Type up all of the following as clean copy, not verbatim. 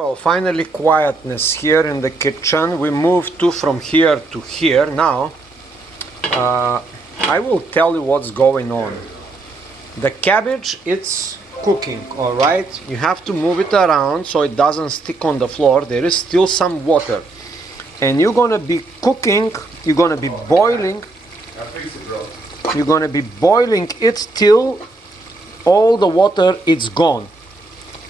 Well, finally quietness here in the kitchen. We moved from here to here. Now, I will tell you what's going on. The cabbage, it's cooking, all right? You have to move it around so it doesn't stick on the floor. There is still some water. And you're gonna be cooking, you're gonna be boiling. You're gonna be boiling it till all the water is gone.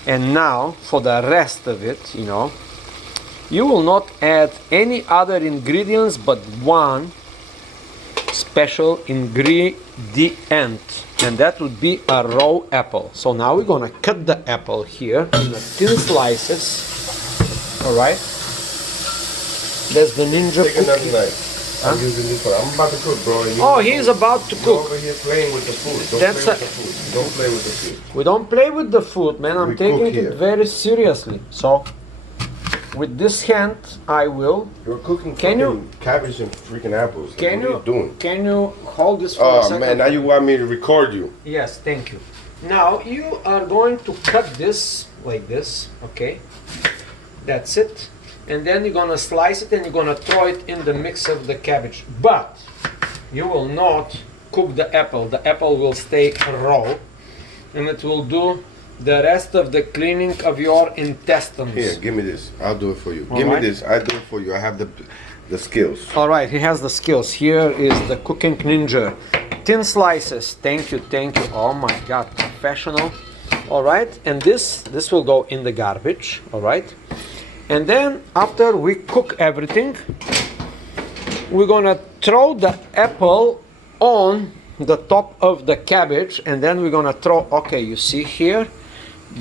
And now, for the rest of it, you will not add any other ingredients but one special ingredient, and that would be a raw apple. So now we're gonna cut the apple here in thin slices. All right. There's the ninja. Take another knife. I'm using this one. I'm about to cook, bro. Oh, he's about to cook. Over here playing with the food. Don't play with the food. Don't play with the food. We don't play with the food, man. I'm taking it very seriously. So, with this hand, I will. You're cooking cabbage and freaking apples. What are you doing? Can you hold this for a second? Oh man, now you want me to record you? Yes, thank you. Now you are going to cut this like this, okay? That's it. And then you're gonna slice it and you're gonna throw it in the mix of the cabbage. But you will not cook the apple. The apple will stay raw, and it will do the rest of the cleaning of your intestines. Here, give me this. I'll do it for you. Give me this. I do it for you. I have the skills. All right, he has the skills. Here is the cooking ninja. Thin slices. Thank you, thank you. Oh my God, professional. All right, and this will go in the garbage. All right. And then after we cook everything, we're gonna throw the apple on the top of the cabbage, and then we're gonna throw, okay, you see here,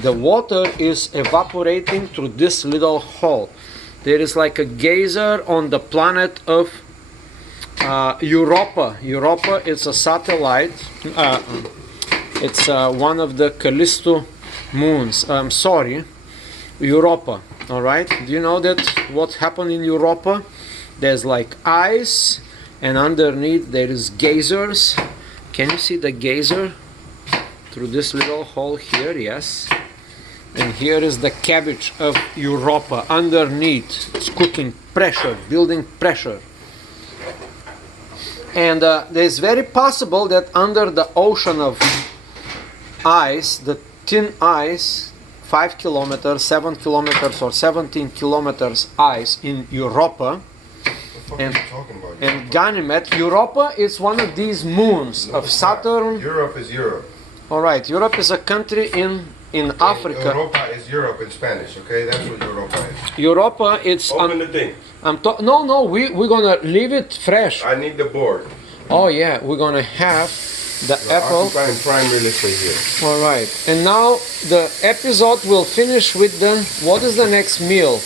the water is evaporating through this little hole. There is like a geyser on the planet of Europa. Europa is a satellite. It's one of the Callisto moons. I'm sorry, Europa. All right, do you know that what happened in Europa? There's like ice, and underneath there is geysers. Can you see the geyser through this little hole here? Yes. And here is the cabbage of Europa underneath. It's cooking pressure, building pressure. And there's very possible that under the ocean of ice, the thin ice, 5 kilometers, 7 kilometers, or 17 kilometers ice in Europa, and Ganymed. Europa is one of these moons of Saturn. Europe is Europe. All right, Europe is a country in Africa. Europa is Europe in Spanish, okay? That's what Europa is. Europa, it's... Open the thing. No, we're gonna leave it fresh. I need the board. Oh yeah, we're gonna have the apple. Occupying prime real estate here. All right, and now the episode will finish with the, what is the next meal?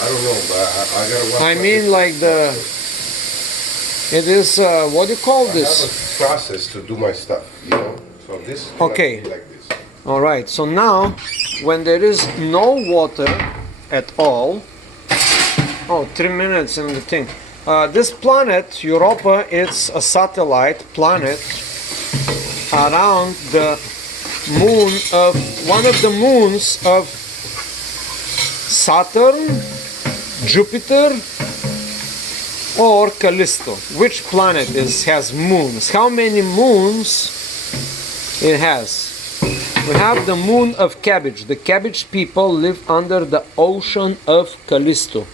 I don't know, but I gotta watch. I mean, like it is, what do you call this? I have a process to do my stuff, So this is okay. like this. All right, so now when there is no water at all, 3 minutes in the thing. This planet, Europa, it's a satellite planet around the moon of one of the moons of Saturn, Jupiter, or Callisto. Which planet has moons? How many moons it has? We have the moon of Cabbage. The Cabbage people live under the ocean of Callisto,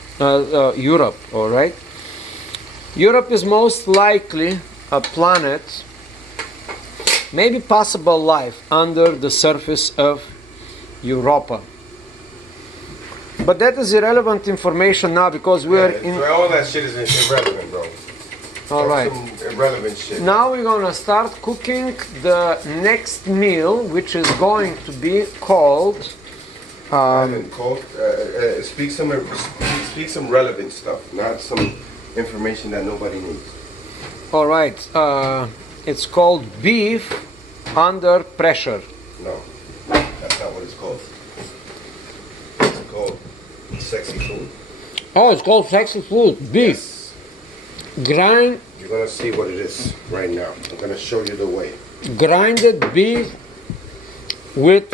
Europe, all right? Europe is most likely a planet, maybe possible life under the surface of Europa. But that is irrelevant information now because we are in... All that shit is irrelevant, bro. All right. Some irrelevant shit. Now we're gonna start cooking the next meal, which is going to be called... Speak some relevant stuff, not some information that nobody needs. All right. It's called beef under pressure. No, that's not what it's called. It's called sexy food. Oh, it's called sexy food. Beef. Yes. Grind. You're gonna see what it is right now. I'm gonna show you the way. Grinded beef with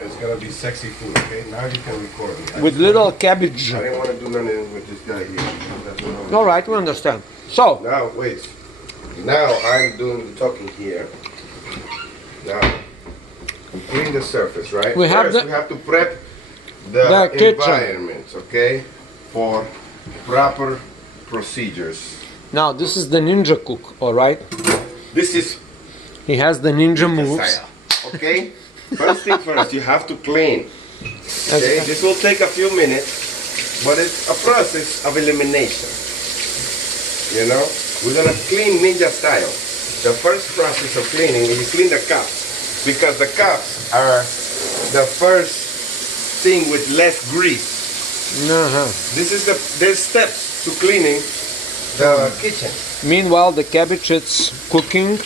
It's It's gonna be sexy food, okay? Now you can record me. with little cabbage. I didn't want to do nothing with this guy here. That's what I'm- All right, we understand. So, Now, wait. Now I'm doing the talking here. Now, we clean the surface, right? We have First, the- we have to prep the the kitchen. environment, okay? For proper procedures. now this is the ninja cook, all right? This is He has the ninja moves. style, okay? First thing first, you have to clean. Okay, this will take a few minutes, but it's a process of elimination. You know, we're gonna clean ninja style. The first process of cleaning is you clean the cups, because the cups are the first thing with less grease. Uh-huh. There's steps to cleaning the kitchen. Meanwhile, the cabbage is cooking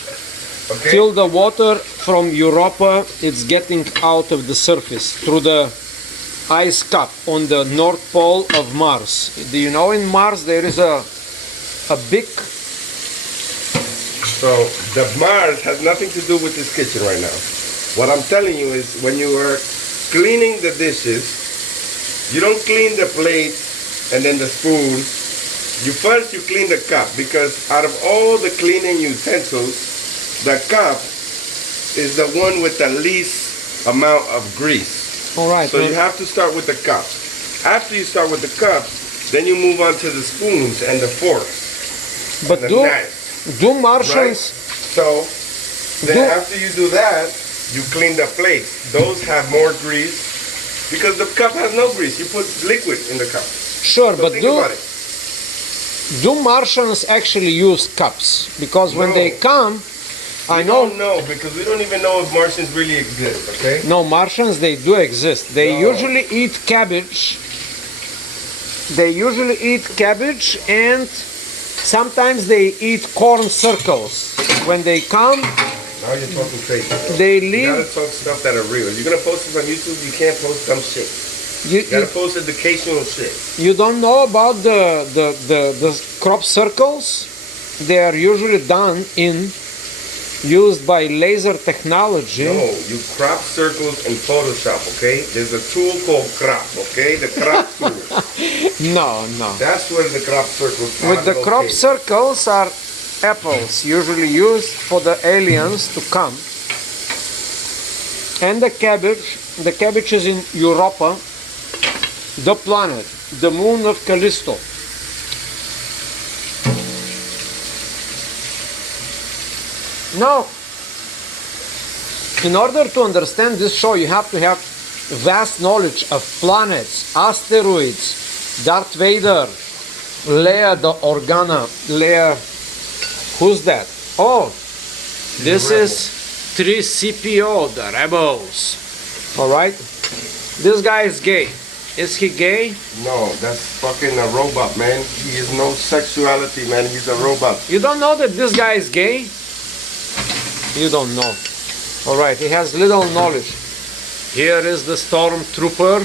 Okay. till the water from Europa is getting out of the surface through the ice cap on the North Pole of Mars. Do you know in Mars there is a big So the Mars has nothing to do with this kitchen right now. What I'm telling you is when you are cleaning the dishes, you don't clean the plate and then the spoon. You clean the cup, because out of all the cleaning utensils, the cup is the one with the least amount of grease. all right. So you have to start with the cups. After you start with the cups, then you move on to the spoons and the forks but and the do knives. do Right? Martians So then Do- after you do that, you clean the plates. Those have more grease because the cup has no grease. You put liquid in the cup. sure, So but think do about it. do Martians actually use cups? Because when No. they come, I We know don't know because we don't even know if Martians really exist. Okay. no Martians they do exist. They No. usually eat cabbage. They usually eat cabbage and sometimes they eat corn circles. When they come, Now you're talking crazy. they You leave. gotta talk stuff that are real. If you're gonna post this on YouTube, you can't post dumb shit. You, You gotta you, post educational shit. you don't know about the crop circles? They are usually done in used by laser technology. No, you crop circles in Photoshop, okay? There's a tool called crop, okay? The crop tool. No, no. That's where the crop circles are With the crop located. circles are apples, usually used for the aliens to come. And the cabbage is in Europa, the planet, the moon of Callisto. Now, in order to understand this show, you have to have vast knowledge of planets, asteroids, Darth Vader, Leia the Organa, Leia, who's that? Oh, this is 3CPO, the rebels. All right, this guy is gay. Is he gay? No, that's fucking a robot, man. He has no sexuality, man. He's a robot. You don't know that this guy is gay? You don't know. All right, he has little knowledge. Here is the stormtrooper.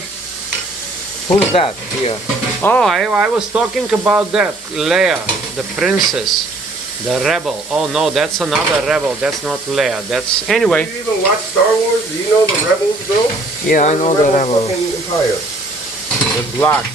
Who's that here? Oh, I was talking about that. Leia, the princess, the rebel. Oh no, that's another rebel. That's not Leia. That's Do anyway. you even watch Star Wars? Do you know the rebels, bro? Yeah, I know the rebel. Fucking empire. The black.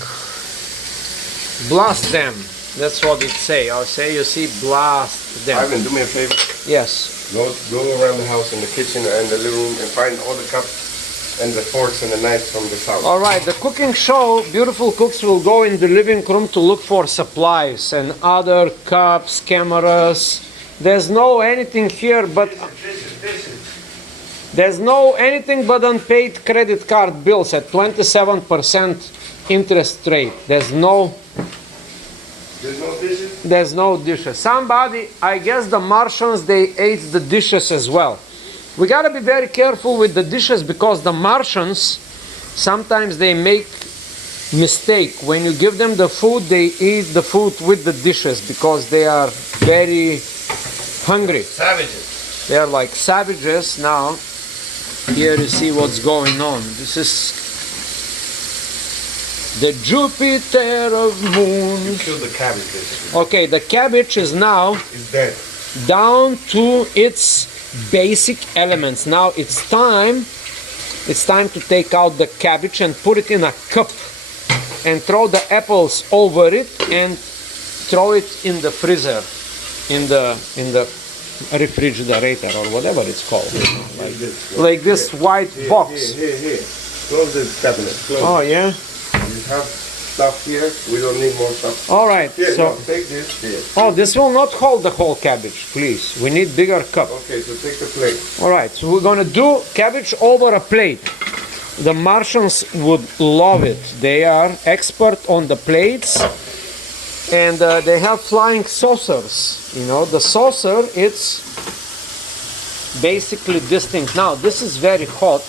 Blast them. That's what it say. I'll say you see blast them. Ivan, do me a favor. Yes. Go around the house, in the kitchen and the living room, and find all the cups and the forks and the knives from this house. All right, the cooking show, beautiful cooks will go in the living room to look for supplies and other cups, cameras. There's no anything here but there's no anything but unpaid credit card bills at 27% interest rate. There's no dishes? There's no dishes. Somebody, I guess the Martians, they ate the dishes as well. We gotta be very careful with the dishes because the Martians, sometimes they make mistake. When you give them the food, they eat the food with the dishes because they are very hungry. Savages. They are like savages. Now, here you see what's going on. This is the Jupiter of moons. Kill the cabbage, basically. Okay, the cabbage is now It's dead. down to its basic elements. Now it's time it's time to take out the cabbage and put it in a cup and throw the apples over it and throw it in the freezer, in the refrigerator or whatever it's called. Like this white box. Here. Close this cabinet. Close. Oh yeah? You have stuff here. We don't need more stuff. All right. Here, So, no, take this. Here. oh, this will not hold the whole cabbage, please. We need bigger cup. Okay, so take the plate. All right, so we're gonna do cabbage over a plate. The Martians would love it. They are expert on the plates, and they have flying saucers. You know, the saucer, it's basically this thing. Now, this is very hot.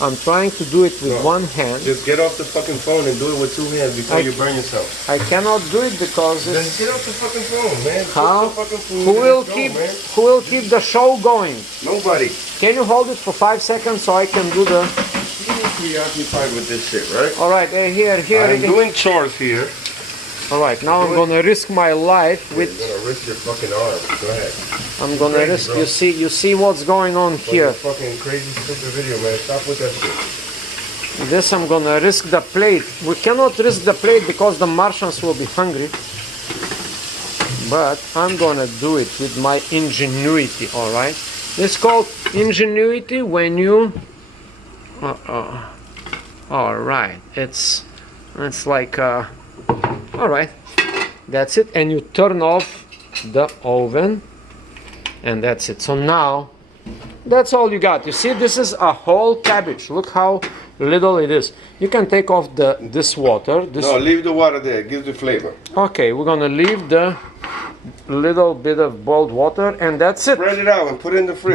I'm trying to do it with one hand. Just get off the fucking phone and do it with 2 hands before you burn yourself. I cannot do it because Then it's... get off the fucking phone, man. How? Put the fucking food Who in will the keep? stove, man. Who will keep the show going? Nobody. Can you hold it for 5 seconds so I can do the? You need to be occupied with this shit, right? All right, here. I'm doing chores here. All right, now I'm gonna risk my life You're with. gonna risk your fucking arm. Go ahead. I'm gonna Crazy, risk. bro. You see what's going on For here. your fucking crazy stupid video, man. Stop with that shit. This I'm gonna risk the plate. We cannot risk the plate because the Martians will be hungry. But I'm gonna do it with my ingenuity. All right. It's called ingenuity when you. All right. It's like. All right. That's it. And you turn off the oven, and that's it. So now, that's all you got. You see, this is a whole cabbage. Look how little it is. You can take off this water. No, leave the water there. It gives the flavor. Okay, we're gonna leave the little bit of boiled water, and that's it. Spread it out and put it in the fridge.